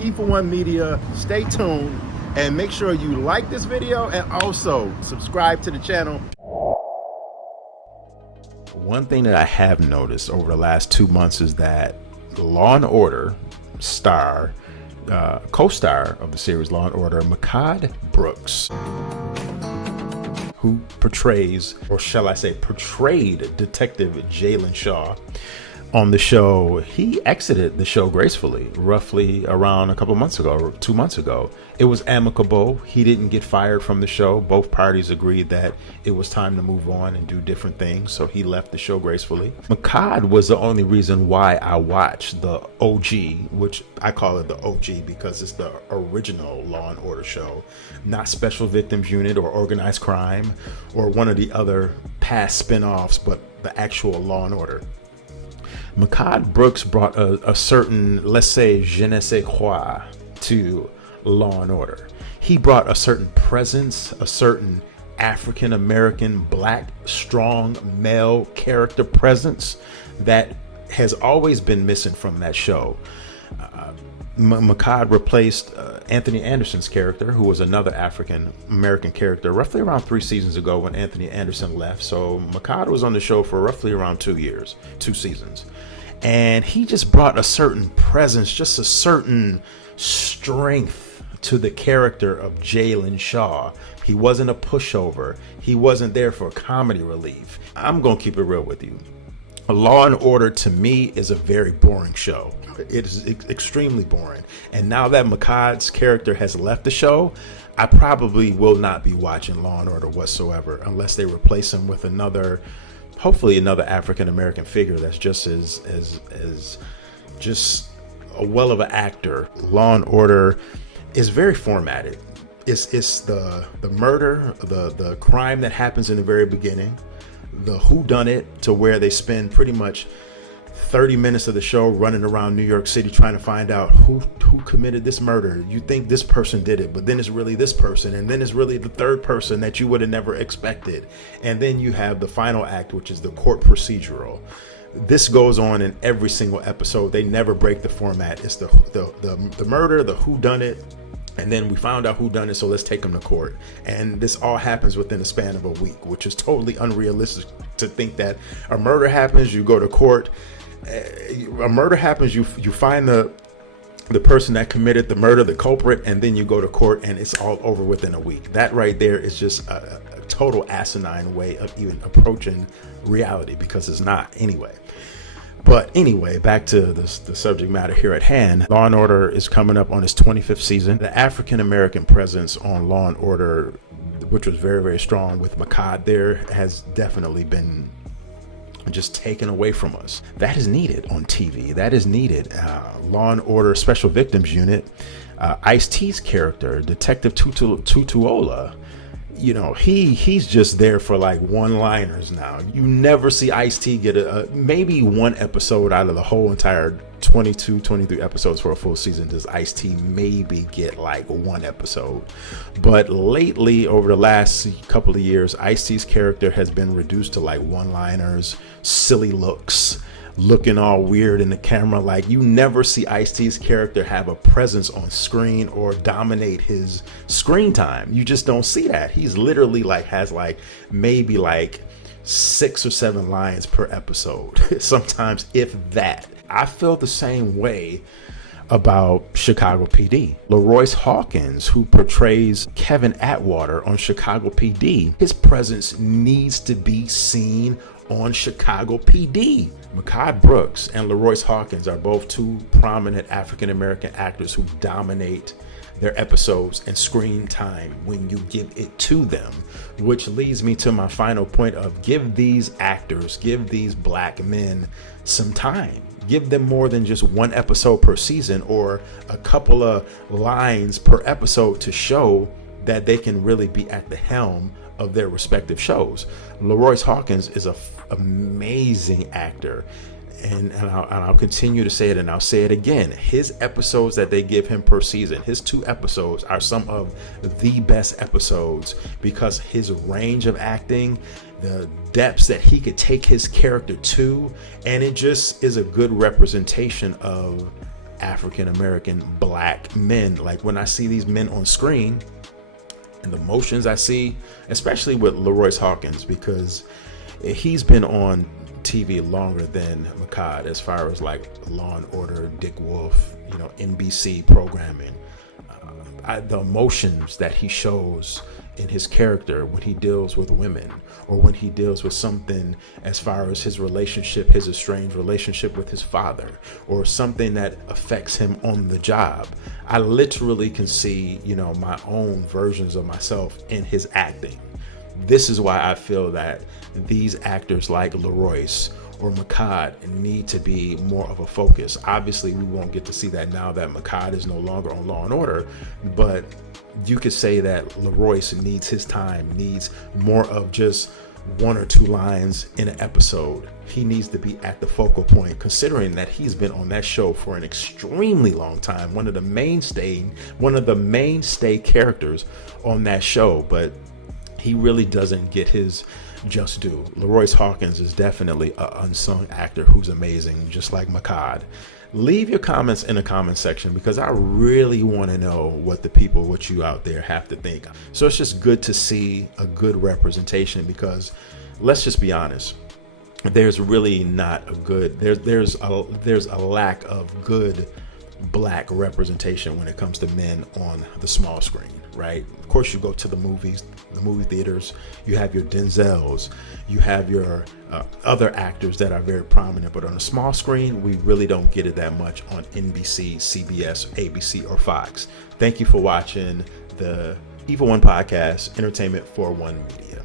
E4One Media. Stay tuned and make sure you like this video and also subscribe to the channel. One thing that I have noticed over the last 2 months is that Law and Order star, co-star of the series Law and Order, Mehcad Brooks, who portrays, or shall I say portrayed, Detective Jalen Shaw on the show, he exited the show gracefully, roughly around a couple months ago, or 2 months ago. It was amicable. He didn't get fired from the show. Both parties agreed that it was time to move on and do different things, so he left the show gracefully. Mehcad was the only reason why I watched the OG, which I call it the OG because it's the original Law and Order show, not Special Victims Unit or Organized Crime or one of the other past spin-offs, but the actual Law and Order. Mehcad Brooks brought a certain, let's say, je ne sais quoi to Law and Order. He brought a certain presence, a certain African-American, black, strong, male character presence that has always been missing from that show. Mehcad replaced Anthony Anderson's character, who was another African-American character, roughly around 3 seasons ago when Anthony Anderson left. So Mehcad was on the show for roughly around 2 seasons. And he just brought a certain presence, just a certain strength to the character of Jalen Shaw. He wasn't a pushover. He wasn't there for comedy relief. I'm going to keep it real with you. Law and Order to me is a very boring show. It is extremely boring. And now that Mehcad's character has left the show, I probably will not be watching Law and Order whatsoever unless they replace him with hopefully another African-American figure that's just as just a well of an actor. Law and Order is very formatted. It's the murder, the crime that happens in the very beginning, the whodunit, to where they spend pretty much 30 minutes of the show running around New York City trying to find out who committed this murder. You think this person did it, but then it's really this person, and then it's really the third person that you would have never expected. And then you have the final act, which is the court procedural. This goes on in every single episode. They never break the format. It's the murder, the whodunit, and then we found out who done it, so let's take them to court. And this all happens within the span of a week, which is totally unrealistic to think that a murder happens, you go to court. A murder happens, you find the person that committed the murder, the culprit, and then you go to court and it's all over within a week. That right there is just a total asinine way of even approaching reality, because it's not anyway. But anyway, back to the subject matter here at hand. Law and Order is coming up on its 25th season. The African-American presence on Law and Order, which was very, very strong with Mehcad there, has definitely been just taken away from us. That is needed on TV. That is needed. Law and Order Special Victims Unit, Ice-T's character, Detective Tutuola, you know, he's just there for like one-liners now. You never see Ice-T get maybe one episode out of the whole entire 23 episodes for a full season. Does Ice-T maybe get like one episode? But lately, over the last couple of years, Ice-T's character has been reduced to like one-liners, silly looks, looking all weird in the camera. Like, you never see Ice-T's character have a presence on screen or dominate his screen time. You just don't see that. He's literally like has like maybe like 6 or 7 lines per episode, sometimes if that. I feel the same way about Chicago PD. LaRoyce Hawkins, who portrays Kevin Atwater on Chicago PD, his presence needs to be seen on Chicago PD. Mehcad Brooks and LaRoyce Hawkins are both two prominent African-American actors who dominate their episodes and screen time when you give it to them, which leads me to my final point of give these actors, give these black men some time. Give them more than just one episode per season or a couple of lines per episode to show that they can really be at the helm of their respective shows. LaRoyce Hawkins is an amazing actor. And I'll continue to say it, and I'll say it again. His episodes that they give him per season, his 2 episodes are some of the best episodes because his range of acting, the depths that he could take his character to, and it just is a good representation of African American black men. Like when I see these men on screen and the emotions I see, especially with Leroyce Hawkins, because he's been on TV longer than Mehcad as far as like Law and Order, Dick Wolf, NBC programming. The emotions that he shows in his character when he deals with women, or when he deals with something as far as his relationship, his estranged relationship with his father, or something that affects him on the job. I literally can see, my own versions of myself in his acting. This is why I feel that these actors like Leroyce or Mehcad need to be more of a focus. Obviously, we won't get to see that now that Mehcad is no longer on Law and Order, but you could say that Leroyce needs his time, needs more of just one or two lines in an episode. He needs to be at the focal point, considering that he's been on that show for an extremely long time, one of the mainstay characters on that show, but he really doesn't get his just due. Leroyce Hawkins is definitely an unsung actor who's amazing, just like Mehcad. Leave your comments in the comment section, because I really want to know what you out there have to think. So it's just good to see a good representation, because let's just be honest, there's really not a good, there's a lack of good black representation when it comes to men on the small screen, right? Of course, you go to the movie theaters, you have your Denzels, you have your other actors that are very prominent, but on a small screen, we really don't get it that much on NBC, CBS, ABC, or Fox. Thank you for watching the Evil One Podcast, Entertainment for One Media.